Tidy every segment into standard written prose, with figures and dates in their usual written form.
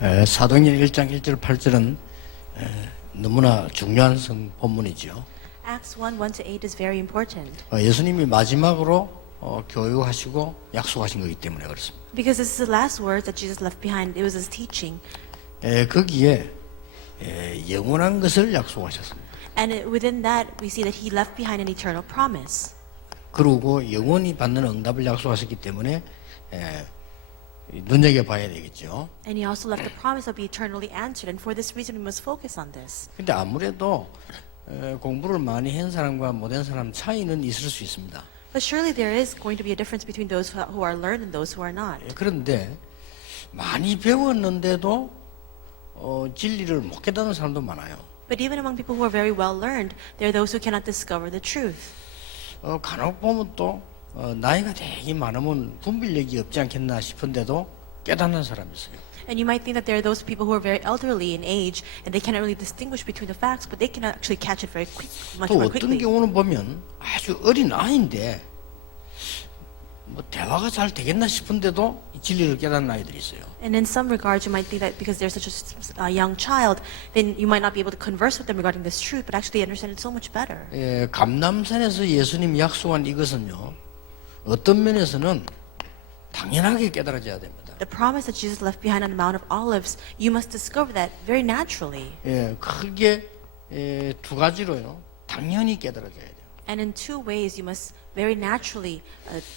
사도행전 1장 1절 8절은 너무나 중요한 본문이죠. Acts 1:1-8 is very important 예수님이 마지막으로 교육하시고 약속하신 거기 때문에 그렇습니다. because this is the last words that Jesus left behind. It was his teaching, 거기에 영원한 것을 약속하셨습니다. and within that we see that he left behind an eternal promise. 그리고 영원히 받는 응답을 약속하셨기 때문에 눈여겨봐야 되겠죠. And he also left the promise of be eternally answered, and for this reason we must focus on this. 근데 아무래도 공부를 많이 한 사람과 못한 사람 차이는 있을 수 있습니다. But surely there is going to be a difference between those who are learned and those who are not. 그런데 많이 배웠는데도 진리를 못 깨닫는 사람도 많아요. But even among people who are very well learned, there are those who cannot discover the truth. 간혹 보면 또 나이가 되게 많으면 분별력이 없지 않겠나 싶은데도 깨닫는 사람이 있어요. And you might think that there are those people who are very elderly in age and they cannot really distinguish between the facts, but they can actually catch it much 또 more 어떤 quickly. 경우는 보면 아주 어린 아이인데 뭐 대화가 잘 되겠나 싶은데도 이 진리를 깨닫는 아이들이 있어요. And in some regards, you might think that because they're such a young child, then you might not be able to converse with them regarding this truth, but actually they understand it so much better. 감람산에서 예수님이 약속한 이것은요, 어떤 면에서는 당연하게 깨달아져야 됩니다. The promise that Jesus left behind on the Mount of Olives, you must discover that very naturally. 크게 두 가지로요, 당연히 깨달아져야 돼요. And in two ways, you must very naturally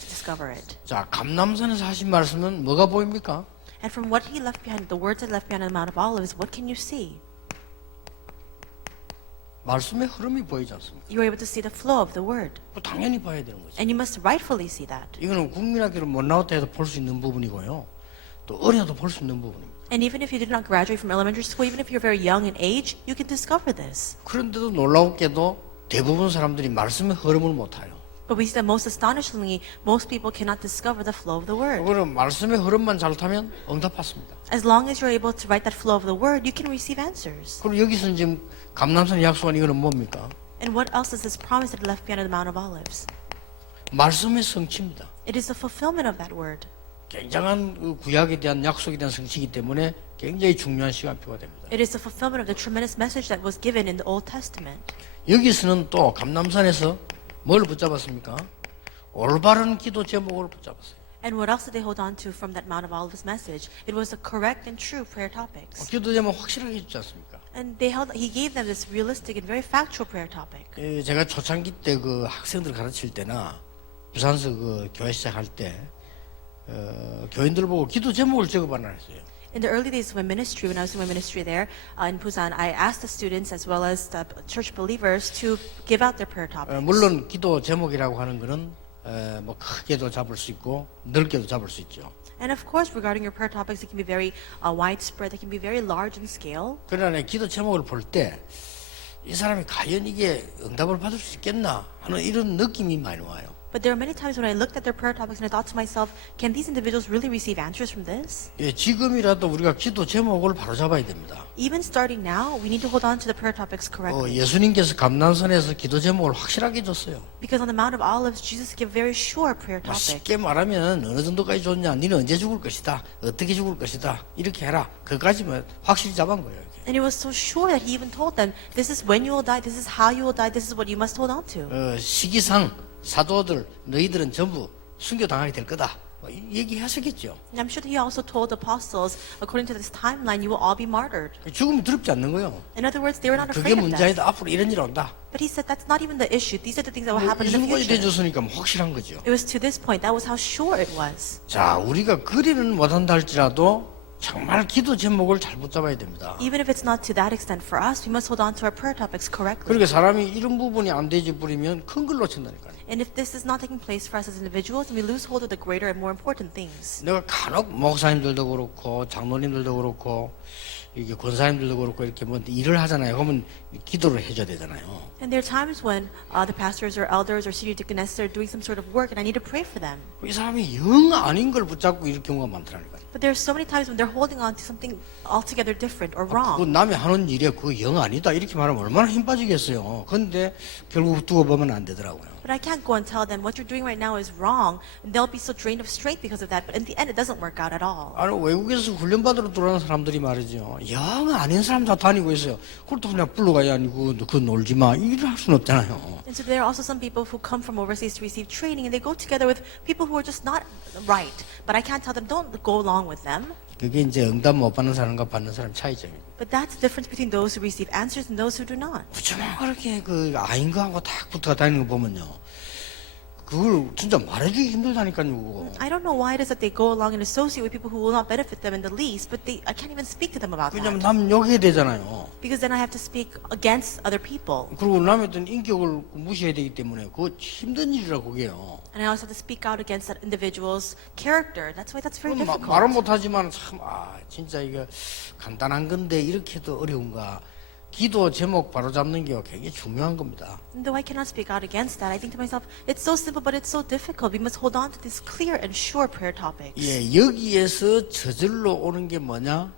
discover it. 자, 감람산에서 하신 말씀은 뭐가 보입니까? And from what he left behind, the words that left behind on the Mount of Olives, what can you see? 말씀의 흐름이 보이지 않습니까? You are able to see the flow of the word. 당연히 봐야 되는 거죠. And you must rightfully see that. 이거는 국민학교를 못 나왔다 해도 볼 수 있는 부분이고요. 또 어려도 볼 수 있는 부분입니다. And even if you did not graduate from elementary school, even if you're very young in age, you can discover this. 그런데도 놀라웠게도 대부분 사람들이 말씀의 흐름을 못 타요. But we see that most astonishingly, most people cannot discover the flow of the word. 그럼 말씀의 흐름만 잘 타면 응답받습니다. As long as you're able to write that flow of the word, you can receive answers. 그리고 여기서 지금 감람산에 약속한 이거는 뭡니까? And what else is this promise that left behind on the Mount of Olives? 말씀의 성취입니다. It is the fulfillment of that word. 굉장한 그 구약에 대한 약속에 대한 성취이기 때문에 굉장히 중요한 시간표가 됩니다. It is the fulfillment of the tremendous message that was given in the Old Testament. 여기서는 또 감람산에서 뭘 붙잡았습니까? 올바른 기도 제목을 붙잡았어요. And what else did they hold on to from that Mount of Olives message? It was the correct and true prayer topics. 기도 제목 확실하게 해주지 않습니까? And he gave them this realistic and very factual prayer topic. 제가 초창기 때 그 학생들 가르칠 때나 부산서 그 교회 시작할 때 교인들 보고 기도 제목을 적어봐라 했어요. In the early days of my ministry, when I was in my ministry there in Busan, I asked the students as well as the church believers to give out their prayer topics. 물론 기도 제목이라고 하는 거는 뭐 크게도 잡을 수 있고 넓게도 잡을 수 있죠. And of course, regarding your prayer topics, it can be very widespread. They can be very large in scale. 그러나 기도 제목을 볼 때 이 사람이 과연 이게 응답을 받을 수 있겠나 하는 이런 느낌이 많이 와요. But there are many times when I looked at their prayer topics and I thought to myself, can these individuals really receive answers from this? 지금이라도 우리가 기도 제목을 바로 잡아야 됩니다. Even starting now, we need to hold on to the prayer topics correctly. 예수님께서 감람산에서 기도 제목을 확실하게 줬어요. Because on the Mount of Olives, Jesus gave very sure prayer topics. 쉽게 말하면 어느 정도까지 줬냐, 너는 언제 죽을 것이다, 어떻게 죽을 것이다, 이렇게 해라. 그까지만 확실히 잡은 거예요. And it was so sure that he even told them, this is when you will die, this is how you will die, this is what you must hold on to. 시기상 사도들 너희들은 전부 순교당하게 될 거다. 얘기하셨겠죠. And I'm sure that he also told the apostles, according to this timeline, you will all be martyred. 죽음이 두렵지 않는 거예요. In other words, they were not 그게 afraid of death. 문제이다. 앞으로 이런 일 온다. But he said that's not even the issue. These are the things that will happen 이 in the 정도까지 future. 돼줬으니까 뭐 확실한 거죠. It was to this point. That was how sure it was. 자, 우리가 그리는 못한다 할지라도 정말 기도 제목을 잘 붙잡아야 됩니다. Even if it's not to that extent for us, we must hold on to our prayer topics correctly. 그러니까 사람이 이런 부분이 안 되지 버리면 큰 걸 놓친다니까요. And if this is not taking place for us as individuals, then we lose hold of the greater and more important things. 내가 간혹 목사님들도 그렇고 장로님들도 그렇고 이게 권사님들도 그렇고 이렇게 뭐 일을 하잖아요. 그러면 기도를 해줘야 되잖아요. And there are times when the pastors or elders or senior deaconesses are doing some sort of work and I need to pray for them. 이 사람이 영 아닌 걸 붙잡고 이럴 경우가 많더라니까요. But there are so many times when they're holding on to something altogether different or 그 wrong. 남이 하는 일에 그거 영 아니다 이렇게 말하면 얼마나 힘 빠지겠어요. 그런데 결국 두고 보면 안 되더라고요. But I can't go and tell them what you're doing right now is wrong, and they'll be so drained of strength because of that. But in the end, it doesn't work out at all. 아니 외국에서 훈련받으러 들어오는 사람들이 말이죠. 영 아닌 사람 다 다니고 있어요. 그것도 그냥 불러가야 아니고 그 놀지 마 일을 할 수는 없잖아요. And so there are also some people who come from overseas to receive training, and they go together with people who are just not right. But I can't tell them don't go along with them. 그게 이제 응답 못 받는 사람과 받는 사람 차이점입니다. But that's the difference between those who receive answers and those who do not. 그렇지만 그렇게 그 아닌 거하고 딱 붙어 다니는 거 보면요. 그걸 진짜 말해주기 힘들다니까요. 그거. I don't know why it is that they go along and associate with people who will not benefit them in the least, but I can't even speak to them about 왜냐면 that. 남 욕해야 되잖아요. Because then I have to speak against other people. 그리고 남의 어떤 인격을 무시해야 되기 때문에 그거 힘든 일이라 그게요. And I also have to speak out against that individual's character. That's why that's very 말은 difficult. 못하지만 참 진짜 이거 간단한 건데 이렇게도 어려운가. 기도 제목 바로 잡는 게 굉장히 중요한 겁니다. And though I cannot speak out against that, I think to myself, it's so simple, but it's so difficult. We must hold on to these clear and sure prayer topics. 예, 여기에서 저절로 오는 게 뭐냐?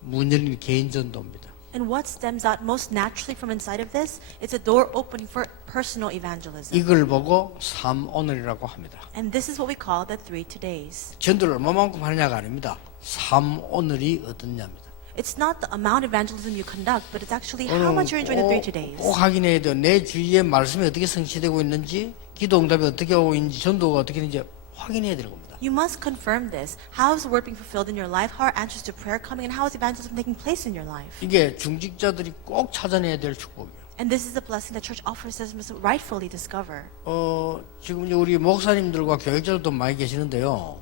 문 열린 개인 전도입니다. And what stems out most naturally from inside of this is a door opening for personal evangelism. 이걸 보고 삶 오늘이라고 합니다. And this is what we call the 3 todays. 전도를 얼마만큼 하느냐가 아닙니다. 삶 오늘이 어떻냐입니다. It's not the amount of evangelism you conduct, but it's actually how much you're enjoying the 3 todays. 꼭 확인해야 돼요. 내 주위에 말씀이 어떻게 성취되고 있는지, 기도 응답이 어떻게 오고 있는지, 전도가 어떻게 있는지 확인해야 되는 겁니다. You must confirm this. How is the word being fulfilled in your life? How are answers to prayer coming? And how is evangelism taking place in your life? 이게 중직자들이 꼭 찾아내야 될 축복이에요. And this is the blessing that church officers must rightfully discover. 지금 이제 우리 목사님들과 교육자들도 많이 계시는데요.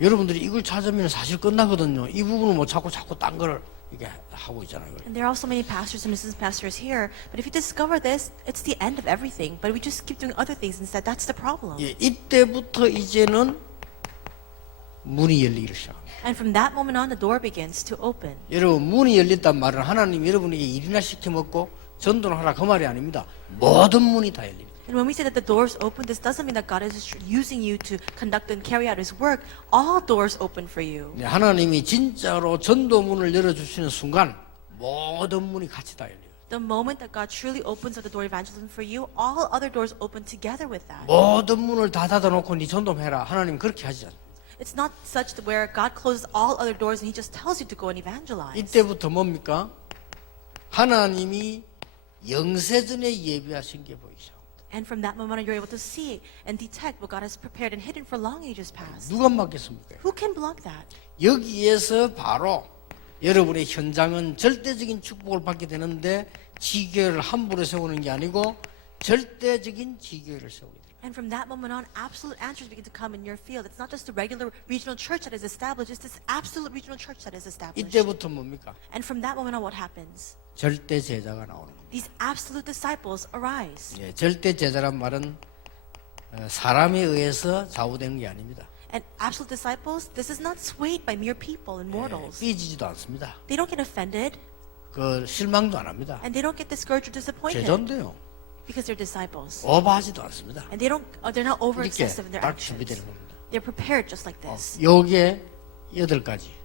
여러분들이 이걸 찾으면 사실 끝나거든요. 이 부분을 못 찾고 자꾸 딴 거를 이렇게 하고 있잖아요. And there are also many pastors and assistant pastors here. But if you discover this, it's the end of everything. But we just keep doing other things instead. That's the problem. 예, 이때부터 이제는 문이 열리기 시작합니다. And from that moment on, the door begins to open. 여러분 문이 열렸단 말은 하나님 여러분에게 일이나 시켜먹고 전도를 하라 그 말이 아닙니다. 모든 문이 다 열립니다. And when we say that the doors open, this doesn't mean that God is using you to conduct and carry out His work. All doors open for you. 네, 하나님이 진짜로 전도문을 열어주시는 순간 모든 문이 같이 다 열려요. The moment that God truly opens up the door of evangelism for you, all other doors open together with that. 모든 문을 다 닫아놓고 네 전도해라. 하나님 그렇게 하지 않습니다. It's not such that where God closes all other doors and He just tells you to go and evangelize. 이때부터 뭡니까? 하나님이 영세전에 예비하신 게 보이기 시작합니다. And from that moment on, you're able to see and detect what God has prepared and hidden for long ages past. 누가 막겠습니까? Who can block that? 여기에서 바로 여러분의 현장은 절대적인 축복을 받게 되는데 지교회를 함부로 세우는 게 아니고 절대적인 지교회를 세우게 됩니다. And from that moment on, absolute answers begin to come in your field. It's not just the regular regional church that is established, it's this absolute regional church that is established. 이때부터 뭡니까? And from that moment on, what happens? 절대 제자가 나오는 겁니다. These absolute disciples arise. 예, 절대 제자란 말은 사람에 의해서 좌우되는 게 아닙니다. And absolute disciples, this is not swayed by mere people and mortals. 삐지지도 않습니다. They don't get offended, 그 실망도 안 합니다. and they don't get discouraged or disappointed 제자인데요. because they're disciples. 오버하지도 않습니다. And they're not over 이렇게 excessive in their 딱 actions. 준비되는 겁니다. They're prepared just like this. 요게 8가지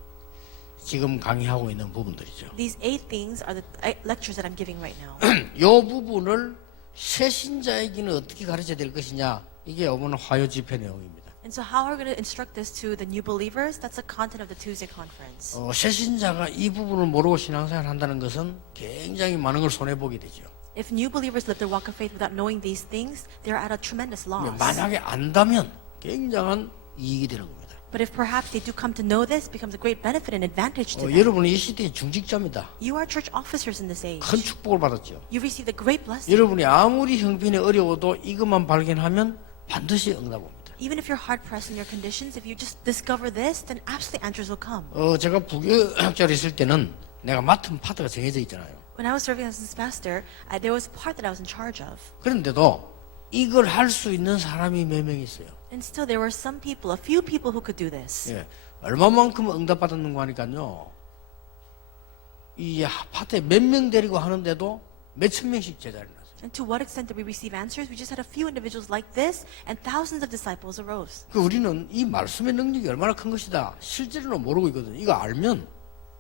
지금 강의하고 있는 부분들이죠. These 8 things are the lectures that I'm giving right now. 요 부분을 새신자에게는 어떻게 가르쳐야 될 것이냐 이게 어머나 화요 집회 내용입니다. And so how are we going to instruct this to the new believers? That's the content of the Tuesday conference. 새신자가 이 부분을 모르고 신앙생활 한다는 것은 굉장히 많은 걸 손해보게 되죠. If new believers live their walk of faith without knowing these things, they're at a tremendous loss. 만약에 안다면 굉장한 이익이 되는 겁니다. But if perhaps they do come to know this, it becomes a great benefit and advantage to them. 여러분은 이 시대의 중직자입니다. You are church officers in this age. 큰 축복을 받았죠. You received a great blessing. 여러분이 아무리 형편이 어려워도 이것만 발견하면 반드시 응답 옵니다. Even if you're hard pressed in your conditions, if you just discover this, then absolutely answers will come. 제가 부교육자로 있을 때는 내가 맡은 파트가 정해져 있잖아요. When I was serving as a pastor, there was a part that I was in charge of. 그런데도 이걸 할 수 있는 사람이 몇 명 있어요. And still there were some people, a few people who could do this. 예, 얼마만큼 응답받았는가 하니까요. 이 파트에 몇 명 데리고 하는데도 몇천 명씩 제자를 낳았어요. And to what extent did we receive answers? We just had a few individuals like this, and thousands of disciples arose. 그 우리는 이 말씀의 능력이 얼마나 큰 것이다 실제로는 모르고 있거든요. 이거 알면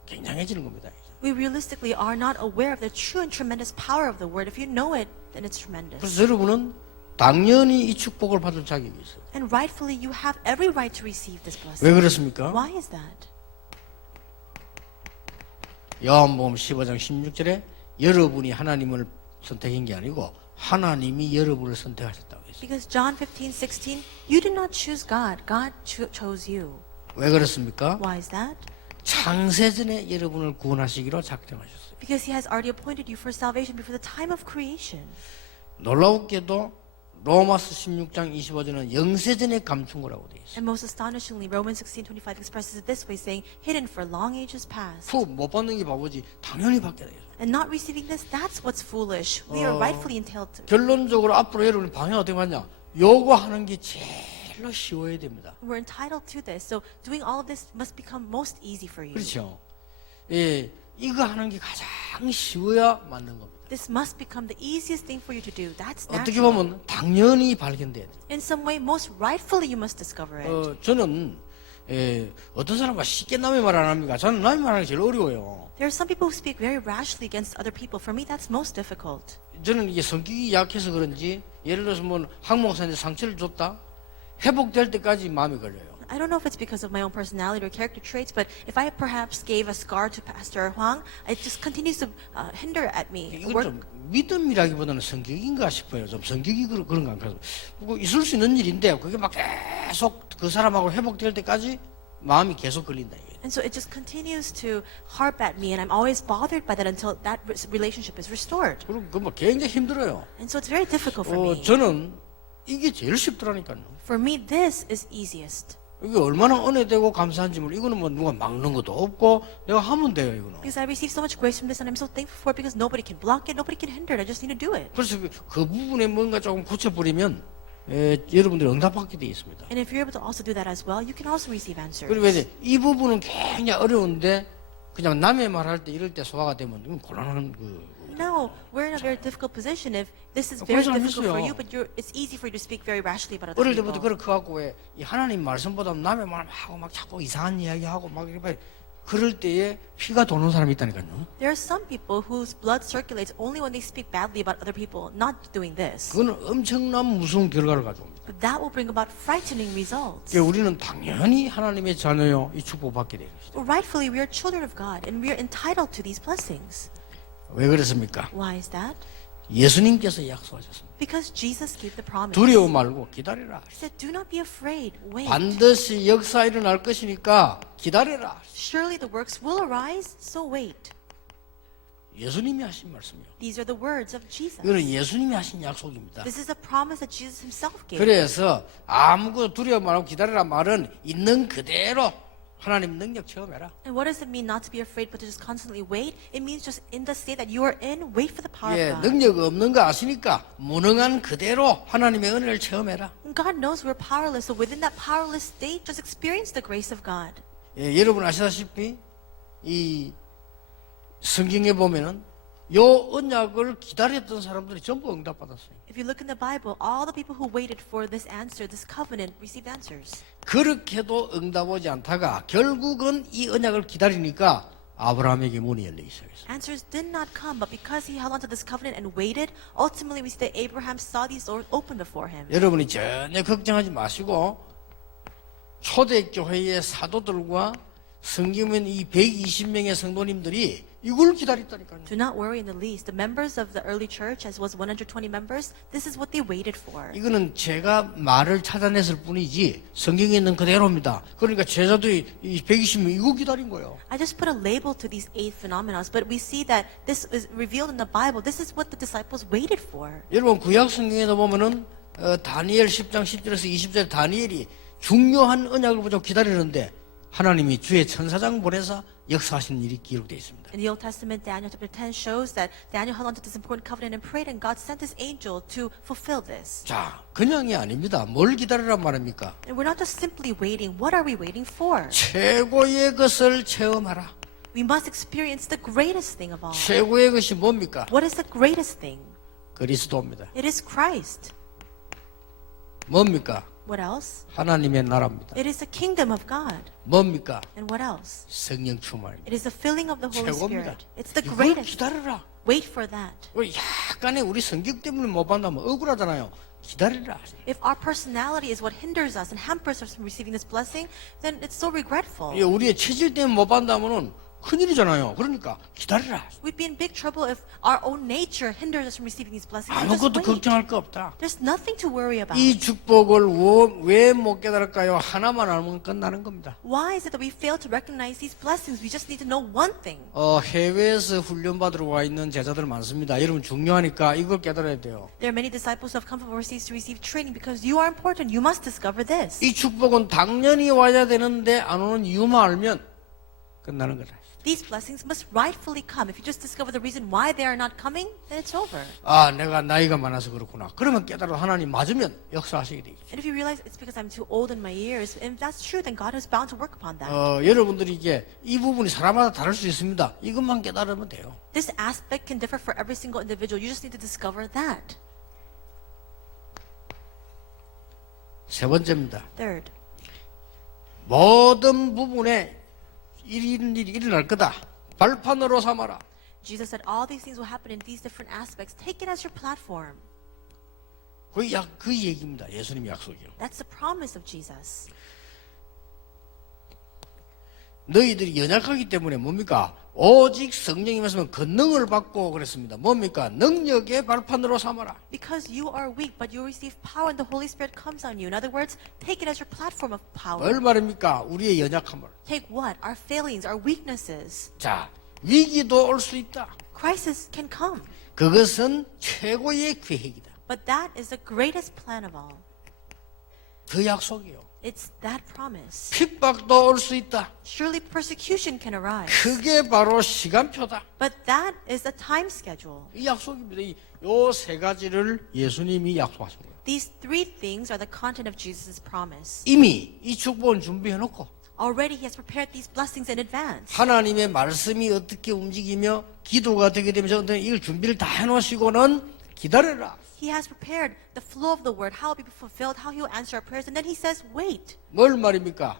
굉장해지는 겁니다. We realistically are not aware of the true and tremendous power of the word. If you know it, then it's tremendous. 그래서 여러분은 당연히 이 축복을 받을 자격이 있어요. And rightfully, you have every right to receive this 왜 blessing. 그렇습니까? Why is that? 요한복음 15장 16절에 여러분이 하나님을 선택한 게 아니고 하나님이 여러분을 선택하셨다고 했어요. Because John 15:16, you did not choose God. God chose you. 왜 그렇습니까? Why is that? 창세전에 여러분을 구원하시기로 작정하셨어요. Because He has already appointed you for salvation before the time of creation. 놀라웠게도 로마서 16장 25절은 영세전에 감춘 거라고 돼 있어요. And most astonishingly, Romans 16:25 expresses it this way, saying, "Hidden for long ages past." 못 받는 게 바보지 당연히 받게 돼요. And not receiving this, that's what's foolish. We are rightfully entitled to. 결론적으로 앞으로 여러분이 방향 어떻게 받냐? 요거 하는 게 제일로 쉬워야 됩니다. We're entitled to this. So doing all of this must become most easy for you. 그렇죠. 예, 이거 하는 게 가장 쉬워야 맞는 겁니다. This must become the easiest thing for you to do. That's 어떻게 natural. 보면 당연히 발견돼야 돼요. In some way, most rightfully, you must discover it. 저는 어떤 사람과 쉽게 남의 말 안 합니까? 저는 남의 말하기 제일 어려워요. There are some people who speak very rashly against other people. For me, that's most difficult. 저는 이게 성격이 약해서 그런지 예를 들어서 뭐 항목사한테 상처를 줬다 회복될 때까지 마음이 걸려요. I don't know if it's because of my own personality or character traits, but if I perhaps gave a scar to Pastor Huang, it just continues to hinder at me. 이건 좀 믿음이라기보다는 성격인가 싶어요. 좀 성격이 그런가 안 뭐 있을 수 있는 일인데 그게 막 계속 그 사람하고 회복될 때까지 마음이 계속 걸린다. 이게. And so it just continues to harp at me, and I'm always bothered by that until that relationship is restored. 그리고 그뭐 굉장히 힘들어요. And so it's very difficult for me. 저는 이게 제일 쉽더라니까요. For me, this is easiest. 이게 얼마나 은혜되고 감사한지 몰라. 이거는 뭐 누가 막는 것도 없고 내가 하면 돼요. 이거는. Because I receive so much grace from this, and I'm so thankful for it because nobody can block it, nobody can hinder it. I just need to do it. 그래서 그 부분에 뭔가 조금 고쳐버리면 여러분들이 응답받게 돼 있습니다. And if you're able to also do that as well, you can also receive answers. 그리고 이제 이 부분은 굉장히 어려운데 그냥 남의 말할 때 이럴 때 소화가 되면 이건 곤란한 No, we're in a very difficult position if this is very 그래서 difficult for 알겠어요. you, but it's easy for you to speak very rashly about other 어릴 people. 때부터 그렇게 갖고 왜 이 하나님 말씀보다 남의 말하고 막 자꾸 이상한 이야기하고 막 이렇게 그럴 때에 피가 도는 사람이 있다니까요. There are some people whose blood circulates only when they speak badly about other people, not doing this. 그거는 엄청난 무서운 결과를 가져옵니다. But that will bring about frightening results. 그러니까 우리는 당연히 하나님의 자녀요 이 축복받게 되는 것이죠. Well, rightfully, we are children of God, and we are entitled to these blessings. 왜 그렇습니까? Why is that? 예수님께서 약속하셨습니다. Because Jesus gave the promise. 두려워 말고 기다리라. He said, "Do not be afraid. Wait. 반드시 역사 일어날 것이니까 기다리라. Surely the works will arise, so wait." 예수님이 하신 말씀이요. These are the words of Jesus. 이거는 예수님이 하신 약속입니다. This is a promise that Jesus himself gave. 그래서 아무것도 두려워 말고 기다리라 말은 있는 그대로 하나님 능력 체험해라. And what does it mean not to be afraid but to just constantly wait? It means just in the state that you are in, wait for the power 예, of God. 능력 없는 거 아시니까 무능한 그대로 하나님의 은혜를 체험해라. And God knows we're powerless, so within that powerless state, just experience the grace of God. 예, 여러분 아시다시피 이 성경에 보면은 요 언약을 기다렸던 사람들이 전부 응답받았어요. If you look in the Bible, all the people who waited for this answer, this covenant, received answers. 그렇게도 응답 오지 않다가 결국은 이 언약을 기다리니까 아브라함에게 문이 열리기 시작했어요. Answers did not come, but because he held on to this covenant and waited, ultimately we see that Abraham saw these doors open before him. 여러분이 전혀 걱정하지 마시고 초대교회의 사도들과 성경은 이 120명의 성도님들이 이걸 기다렸다니까요. Do not worry in the least. The members of the early church, as was 120 members, this is what they waited for. 이거는 제가 말을 찾아냈을 뿐이지 성경에 있는 그대로입니다. 그러니까 제자들이 이 120명 이거 기다린 거예요. I just put a label to these 8 phenomena, but we see that this is revealed in the Bible. This is what the disciples waited for. 여러분 구약 성경에도 보면은 다니엘 10장 10절에서 20절 다니엘이 중요한 언약을 보자 기다리는데 하나님이 주의 천사장 보내서 역사하시는 일이 기록되어 있습니다. In the Old Testament, Daniel chapter 10 shows that Daniel held on to this important covenant and prayed, and God sent his angel to fulfill this. 자, 그냥이 아닙니다. 뭘 기다리란 말입니까? And we're not just simply waiting. What are we waiting for? 최고의 것을 체험하라. We must experience the greatest thing of all. 최고의 것이 뭡니까? What is the greatest thing? 그리스도입니다. It is Christ. 뭡니까? What else? 하나님의 나라입니다. It is the kingdom of God. 뭡니까? And what else? 성령 충만입니다. It is the filling of the Holy 최고입니다. Spirit. It's the 이걸 greatest. 기다려라. Wait for that. 약간의 우리 성격 때문에 못 받는다면 억울하잖아요. 기다리라. If our personality is what hinders us and hampers us from receiving this blessing, then it's so regretful. 우리의 체질 때문에 못 받는다면 큰일이잖아요. 그러니까 기다리라. We'd be in big trouble if our own nature hinders us from receiving these blessings. So just 아무것도 wait. 걱정할 거 없다. There's nothing to worry about. 이 축복을 왜 못 깨달을까요? 하나만 알면 끝나는 겁니다. Why is it that we fail to recognize these blessings? We just need to know one thing. 해외에서 훈련받으러 와 있는 제자들 많습니다. 여러분 중요하니까 이걸 깨달아야 돼요. There are many disciples who have come from overseas to receive training because you are important. You must discover this. 이 축복은 당연히 와야 되는데 안 오는 이유만 알면 끝나는 거다. These blessings must rightfully come. If you just discover the reason why they are not coming, then it's over. 내가 나이가 많아서 그렇구나. 그러면 깨달아 하나님 맞으면 역사하시게 되죠. And if you realize it's because I'm too old in my years, and if that's true, then God is bound to work upon that. 여러분들이 이게 이 부분이 사람마다 다를 수 있습니다. 이것만 깨달으면 돼요. This aspect can differ for every single individual. You just need to discover that. 세 번째입니다. Third, 모든 부분에 이런 일이 일어날 거다. 발판으로 삼아라. Jesus said all these things will happen in these different aspects. Take it as your platform. 그 얘기입니다. 예수님 약속이요. That's the promise of Jesus. 너희들이 연약하기 때문에 뭡니까? 오직 성령이 임하시면 권능을 받고 그랬습니다. 뭡니까? 능력의 발판으로 삼아라. Because you are weak, but you receive power and the Holy Spirit comes on you. In other words, take it as your platform of power. 뭘 말입니까? 우리의 연약함을. Take what? Our failings, our weaknesses. 자, 위기도 올 수 있다. Crisis can come. 그것은 최고의 계획이다. But that is the greatest plan of all. 그 약속이요. It's that promise. 핍박도 올 수 있다. Surely persecution can arise. 그게 바로 시간표다. But that is the time schedule. 이 약속입니다. 이 세 가지를 예수님이 약속하신 거예요. These three things are the content of Jesus' promise. 이미 이 축복은 준비해놓고 Already he has prepared these blessings in advance. 하나님의 말씀이 어떻게 움직이며 기도가 되게 되면서 이걸 준비를 다 해놓으시고는 기다려라. He has prepared the flow of the word, how it will be fulfilled, how he will answer our prayers, and then he says, wait. 뭘 말입니까?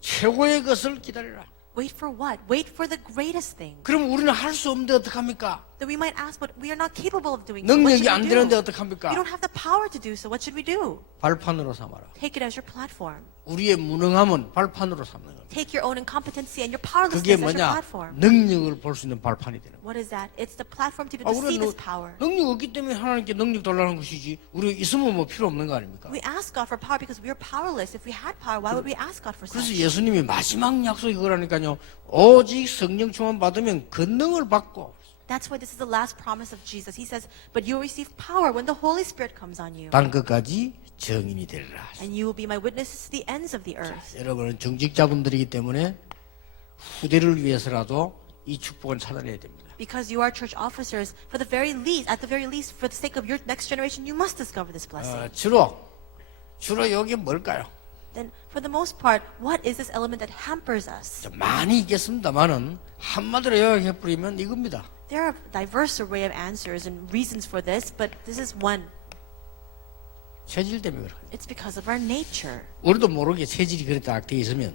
최고의 것을 기다려라. Wait for what? Wait for the greatest thing. 그럼 우리는 할 수 없는데 어떡합니까? Then we might ask, but we are not capable of doing so. What 능력이 should 안 we 되는데 do? 어떡합니까? We don't have the power to do so. What should we do? 발판으로 삼아라. Take it as your platform. 우리의 무능함은 발판으로 삼는 겁니다. Take your own incompetency and your 그게 powerlessness as your 뭐냐? platform. 능력을 볼 수 있는 발판이 되는 거예요. What is that? It's the platform to be able to see 우리는 this power. 능력 없기 때문에 하나님께 능력 달라는 것이지 우리 있으면 뭐 필요 없는 거 아닙니까? We ask God for power because we are powerless. If we had power, why would we ask God for 그래서 such? 예수님이 마지막 약속이 그러니까요. 오직 성령 충만 받으면 권능을 받고 That's why this is the last promise of Jesus. He says, but you will receive power when the Holy Spirit comes on you. 단 것까지 정인이 되리라. And you will be my witnesses to the ends of the earth. 여러분은 정직자분들이기 때문에 후대를 위해서라도 이 축복은 찾아내야 됩니다. Because you are church officers, for the very least, at the very least, for the sake of your next generation, you must discover this blessing. 주로 여기 뭘까요? Then, for the most part, what is this element that hampers us? 많이 있겠습니다만은 한마디로 요약해 버리면 이겁니다. There are a diverse array of answers and reasons for this, but this is one. 체질 때문에 그래요. It's because of our nature. 우리도 모르게 체질이 그렇게 돼 있으면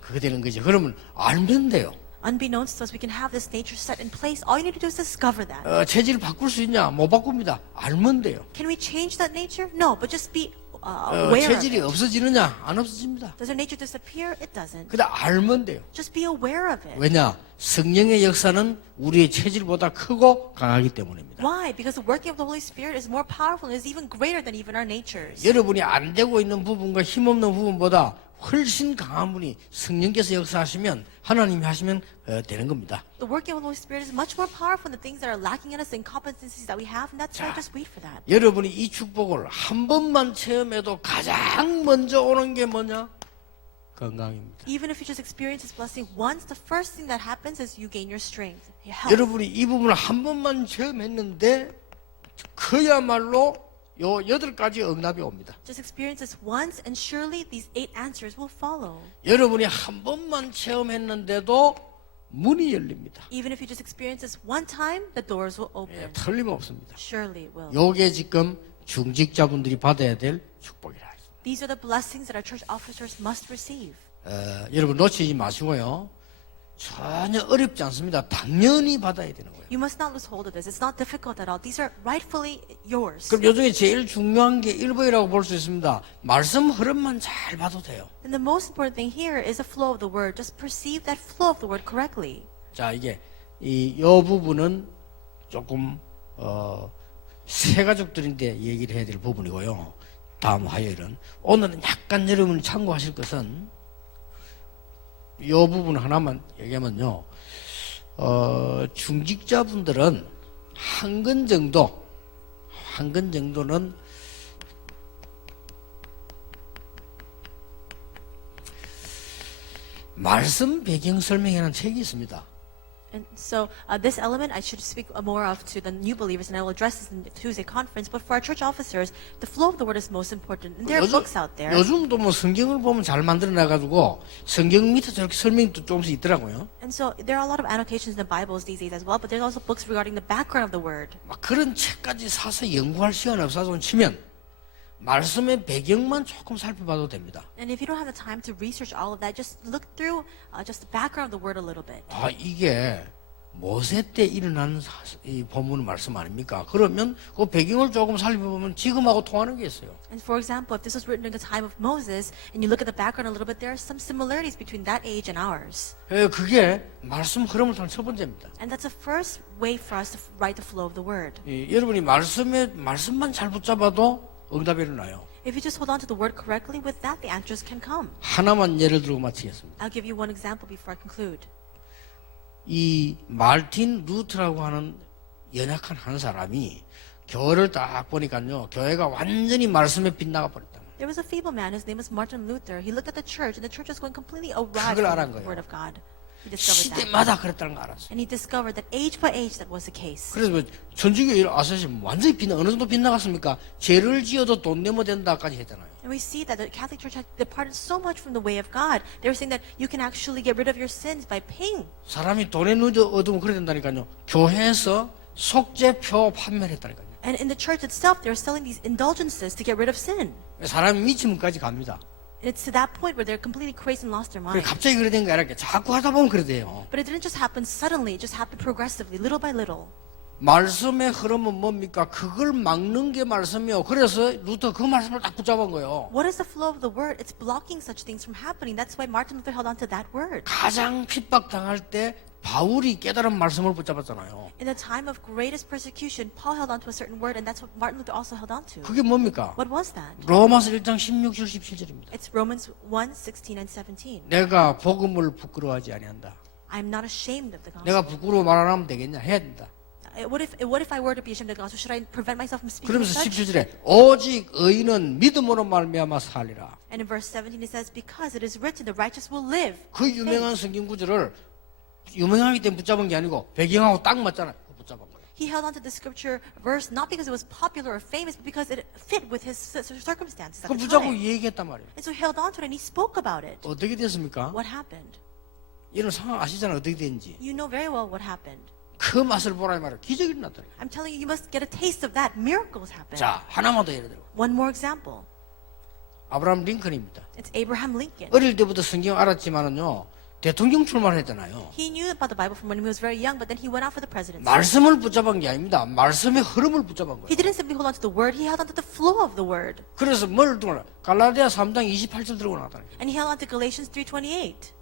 그게 되는 거죠. 그러면 알면 돼요. Unbeknownst to us, we can have this nature set in place. All you need to do is discover that. 체질을 바꿀 수 있냐? 못 바꿉니다. 알면 돼요. Can we change that nature? No, but just be aware of 체질이 it. 없어지느냐? 안 없어집니다. Does our nature disappear? It doesn't. 그다 알면 돼요. Just be aware of it. 왜냐? 성령의 역사는 우리의 체질보다 크고 강하기 때문입니다. Why? Because the working of the Holy Spirit is more powerful and is even greater than even our natures. 여러분이 안 되고 있는 부분과 힘없는 부분보다 훨씬 강한 분이 성령께서 역사하시면 하나님이 하시면 되는 겁니다. The working of the Holy Spirit is much more powerful than the things that are lacking in us, the incompetencies that we have, and that's why just wait for that. 여러분이 이 축복을 한 번만 체험해도 가장 먼저 오는 게 뭐냐? 건강입니다. Even if you just experience this blessing once, the first thing that happens is you gain your strength, your health. 여러분이 이 부분을 한 번만 체험했는데 그야말로 요 8가지 응답이 옵니다. Just experience this once, and surely these 8 answers will follow. 여러분이 한 번만 체험했는데도 문이 열립니다. Even if you just experience this one time, the doors will 예, open. 틀림없습니다. Surely it will. 요게 지금 중직자분들이 받아야 될 축복이라. These are the blessings that our church officers must receive. 여러분 놓치지 마시고요. 전혀 어렵지 않습니다. 당연히 받아야 되는 거예요. You must not lose hold of this. It's not difficult at all. These are rightfully yours. 그럼 요중에 제일 중요한 게 1번이라고 볼 수 있습니다. 말씀 흐름만 잘 봐도 돼요. And the most important thing here is the flow of the word. Just perceive that flow of the word correctly. 자, 이게 요 부분은 조금 세 가족들인데 얘기를 해야 될 부분이고요. 다음 화요일은 오늘은 약간 여러분이 참고하실 것은 요 부분 하나만 얘기하면요. 중직자분들은 한 건 정도는 말씀 배경 설명이라는 책이 있습니다. And so this element I should speak more of to the new believers, and I will address this in the Tuesday conference. But for our church officers, the flow of the word is most important. And there are books out there. 요즘도 뭐 성경을 보면 잘 만들어놔가지고 성경 밑에 저렇게 설명도 조금씩 있더라고요. And so there are a lot of annotations in the Bibles these days as well. But there's also books regarding the background of the word. 막 그런 책까지 사서 연구할 시간 없어서 치면 말씀의 배경만 조금 살펴봐도 됩니다. And if you don't have the time to research all of that, just look through just the background of the word a little bit. 아, 이게 모세 때 일어난 이 본문 말씀 아닙니까? 그러면 그 배경을 조금 살펴보면 지금하고 통하는 게 있어요. And for example, if this was written in the time of Moses, and you look at the background a little bit, there are some similarities between that age and ours. 그게 말씀 흐름을 타는 첫 번째입니다. And that's the first way for us to write the flow of the word. 여러분이 말씀만 잘 붙잡아도 응답이 일어나요. If you just hold on to the word correctly, with that the answers can come. 하나만 예를 들고 마치겠습니다. I'll give you one example before I conclude. 이 말틴 루트라고 하는 연약한 한 사람이 교회를 딱 보니까요, 교회가 완전히 말씀에 빗나가 버렸다. There was a feeble man. His name was Martin Luther. He looked at the church, and the church was going completely awry 그걸 from 알은 the 거예요. word of God. He discovered that. 시대마다 그랬다는 걸 알았어요. And he discovered that age by age that was the case. 그래서 뭐 천주교 아시면 완전히 어느 정도 빗나갔습니까? 죄를 지어도 돈 내면 된다까지 했잖아요. And we see that the Catholic Church had departed so much from the way of God. They were saying that you can actually get rid of your sins by paying. 사람이 돈에 얻으면 그래야 된다니까요. 교회에서 속죄표 판매를 했다니까요. And in the church itself, they were selling these indulgences to get rid of sin. 사람이 미치면까지 갑니다. And it's to that point where they're completely crazy and lost their 그래 mind. 갑자기 그래 된 게 아니라 자꾸 하다 보면 그래 돼요. But it didn't just happen suddenly. It just happened progressively, little by little. 말씀의 흐름은 뭡니까? 그걸 막는 게 말씀이요. 그래서 루터 그 말씀을 딱 붙잡은 거예요. What is the flow of the word? It's blocking such things from happening. That's why Martin Luther held on to that word. 가장 핍박당할 때 바울이 깨달은 말씀을 붙잡았잖아요. In the time of greatest persecution, Paul held on to a certain word, and that's what Martin Luther also held on to. 그게 뭡니까? What was that? 로마서 1장 16절 17절입니다. It's Romans 1, 16 and 17. 내가 복음을 부끄러워하지 아니한다. I'm not ashamed of the gospel. 내가 부끄러워 말 안 하면 되겠냐? 해야 된다. What if I were to be ashamed of the gospel? Should I prevent myself from speaking 그러면서 such? 17절에 오직 의인은 믿음으로 말미암아 살리라. And in verse 17 it says, because it is written, the righteous will live. 그 유명한 성경 구절을 유명하기 때문에 붙잡은 게 아니고 배경하고 딱 맞잖아요. 붙잡은 거예요. He held on to the scripture verse not because it was popular or famous, but because it fit with his circumstances at 그 the 붙잡고 time. 얘기했단 말이에요. And so he held on to it and he spoke about it. 어떻게 됐습니까? What happened? 이런 상황 아시잖아요. 어떻게 됐는지. You know very well what happened. 그 맛을 보라 이 말이에요. 기적이 일어났더니. I'm telling you, you must get a taste of that. Miracles happen. 자, 하나만 더 예를 들어. One more example. 아브라함 링컨입니다. It's Abraham Lincoln. 어릴 때부터 성경 알았지만은요. 대통령 출마를 했잖아요. He knew about the Bible from when he was very young, but then he went out for the presidency. 말씀을 붙잡은 게 아닙니다. 말씀의 흐름을 붙잡은 거예요. He didn't simply hold on to the word, he held on to the flow of the word. 그래서 뭘 들고 나? 갈라디아 3장 28절 들고 나왔다는 거예요. And he held on to Galatians 3:28.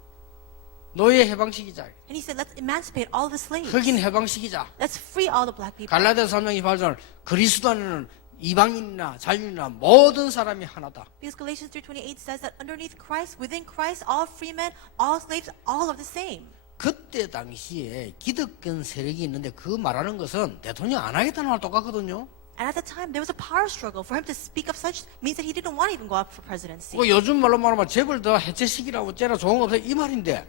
노예 해방시키자. And he said, let's emancipate all the slaves. 흑인 해방시키자. Let's free all the black people. 갈라디아 3장 28절 그리스도 안에는 이방인이나 자유인이나 모든 사람이 하나다. Because Galatians 3:28 says that underneath Christ, within Christ, all free men, all slaves, all are the same. 그때 당시에 기득권 세력이 있는데 그 말하는 것은 대통령 안 하겠다는 말 똑같거든요. And at the time, there was a power struggle. For him to speak of such means that he didn't want to even go up for presidency. 그 요즘 말로 말하면 재벌 더 해체시키라고 째라 좋은 거 없어요 이 말인데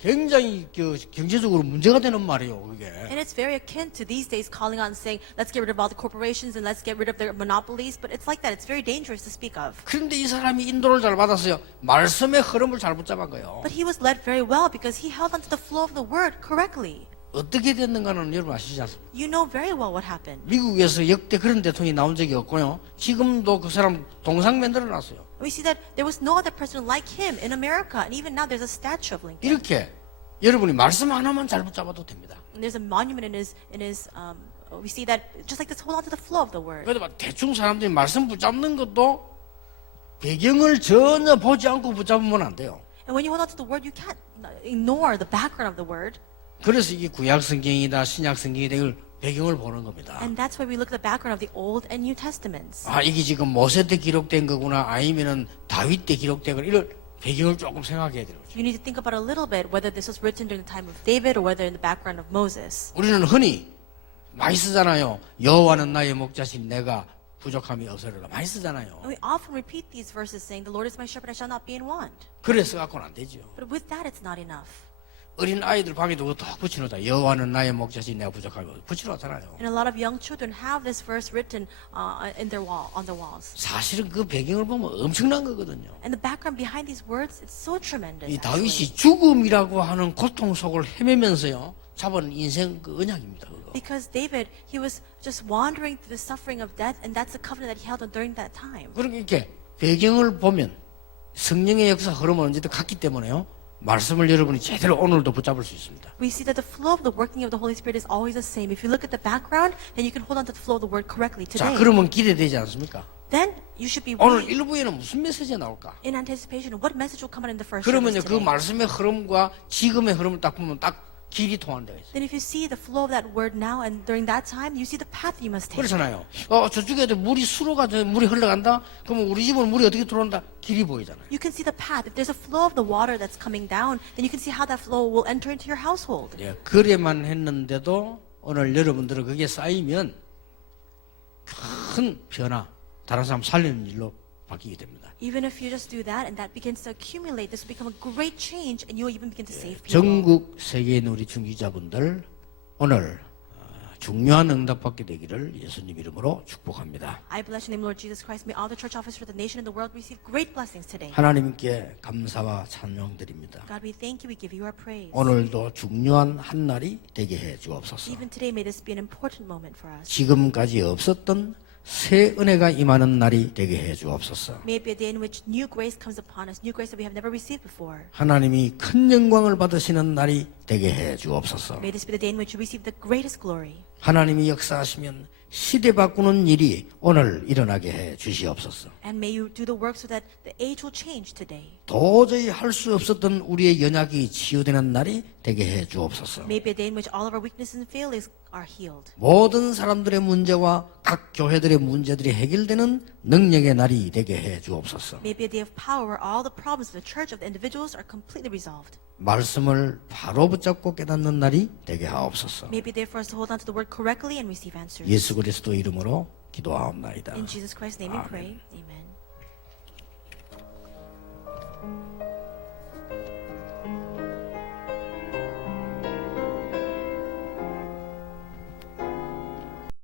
굉장히 경제적으로 문제가 되는 말이에요, 그게. And it's very akin to these days calling out and saying, let's get rid of all the corporations and let's get rid of their monopolies. But it's like that. It's very dangerous to speak of. 그런데 이 사람이 인도를 잘 받았어요. 말씀의 흐름을 잘 붙잡은 거예요. But he was led very well because he held onto the flow of the word correctly. 어떻게 됐는가는 여러분 아시지 않습니까? You know very well what happened. 미국에서 역대 그런 대통령이 나온 적이 없고요. 지금도 그 사람 동상 만들어놨어요. We see that there was no other president like him in America. And even now there's a statue of Lincoln. 이렇게 여러분이 말씀 하나만 잘 붙잡아도 됩니다. And there's a monument in his we see that just like this, hold on to the flow of the word. 그래도 막 대충 사람들이 말씀 붙잡는 것도 배경을 전혀 보지 않고 붙잡으면 안 돼요. And when you hold on to the word, you can't ignore the background of the word. 그래서 이게 구약 성경이다, 신약 성경이다 이걸 배경을 보는 겁니다. And that's why we look at the background of the Old and New Testaments. 아, 이게 지금 모세 때 기록된 거구나, 아니면은 다윗 때 기록된 거구나, 이런 배경을 조금 생각해야 돼요. You need to think about a little bit whether this was written during the time of David or whether in the background of Moses. 우리는 흔히 많이 쓰잖아요. 여호와는 나의 목자신 내가 부족함이 없으리라 많이 쓰잖아요. And we often repeat these verses saying, the Lord is my shepherd, I shall not be in want. 그래서 갖고는 안 되죠. But with that, it's not enough. 어린 아이들 방에도 그거 딱 붙여놓자. 여호와는 나의 목자신 내가 부족함이 없으리라 붙여놓잖아요. And a lot of young children have this verse written in their wall, on their walls. 사실은 그 배경을 보면 엄청난 거거든요. And the background behind these words, it's so tremendous. 이 actually. 다윗이 죽음이라고 하는 고통 속을 헤매면서요 잡은 인생 그 언약입니다. 그거. Because David, he was just wandering through the suffering of death, and that's the covenant that he held on during that time. 그러니까 이렇게 배경을 보면 성령의 역사 흐름은 언제든 같기 때문에요. 말씀을 여러분이 제대로 오늘도 붙잡을 수 있습니다. We see that the flow of the working of the Holy Spirit is always the same. If you look at the background, then you can hold on to the flow of the word correctly 자, today. 그러면 기대되지 않습니까? Then you should be 오늘 waiting 1부에는 무슨 메시지가 나올까? in anticipation of what message will come out in the first 그러면요 service 그 today. 말씀의 흐름과 지금의 흐름을 딱 보면 딱 길이 통한다고 했어요. Then if you see the flow of that word now and during that time, you see the path you must take. 그렇잖아요. 저쪽에 물이 수로가 물이 흘러간다. 그러면 우리 집은 물이 어떻게 들어온다? 길이 보이잖아요. You can see the path. If there's a flow of the water that's coming down, then you can see how that flow will enter into your household. 예, 그래만 했는데도 오늘 여러분들은 그게 쌓이면 큰 변화, 다른 사람 살리는 일로 바뀌게 됩니다. Even if you just do that and that begins to accumulate, this will become a great change and you will even begin to save people. 전국 세계에 있는 우리 중기자분들 오늘 중요한 응답받게 되기를 예수님 이름으로 축복합니다. I bless your name, Lord Jesus Christ. May all the church officers of the nation and the world receive great blessings today. 하나님께 감사와 찬양 드립니다. God, we thank you. We give you our praise. 오늘도 중요한 한 날이 되게 해 주옵소서. Even today, may this be an important moment for us. 지금까지 없었던 새 은혜가 임하는 날이 되게 해 주옵소서. May it be a day in which new grace comes upon us, new grace that we have never received before. 하나님이 큰 영광을 받으시는 날이 되게 해 주옵소서. May this be the day in which you receive the greatest glory. 하나님이 역사하시면 시대 바꾸는 일이 오늘 일어나게 해 주시옵소서. And may you do the work so that the age will change today. 도저히 할 수 없었던 우리의 연약이 치유되는 날이 되게 해 주옵소서. May it be a day in which all of our weaknesses and failures are healed. 모든 사람들의 문제와 각 교회들의 문제들이 해결되는 능력의 날이 되게 해 주옵소서. May it be a day of power where all the problems of the church, of the individuals are completely resolved. 말씀을 바로 붙잡고 깨닫는 날이 되게 하옵소서. May it be a day for us to hold on to the word correctly and receive answers. 예수 그리스도 이름으로 기도하옵나이다. In Jesus Christ's name we pray. Amen.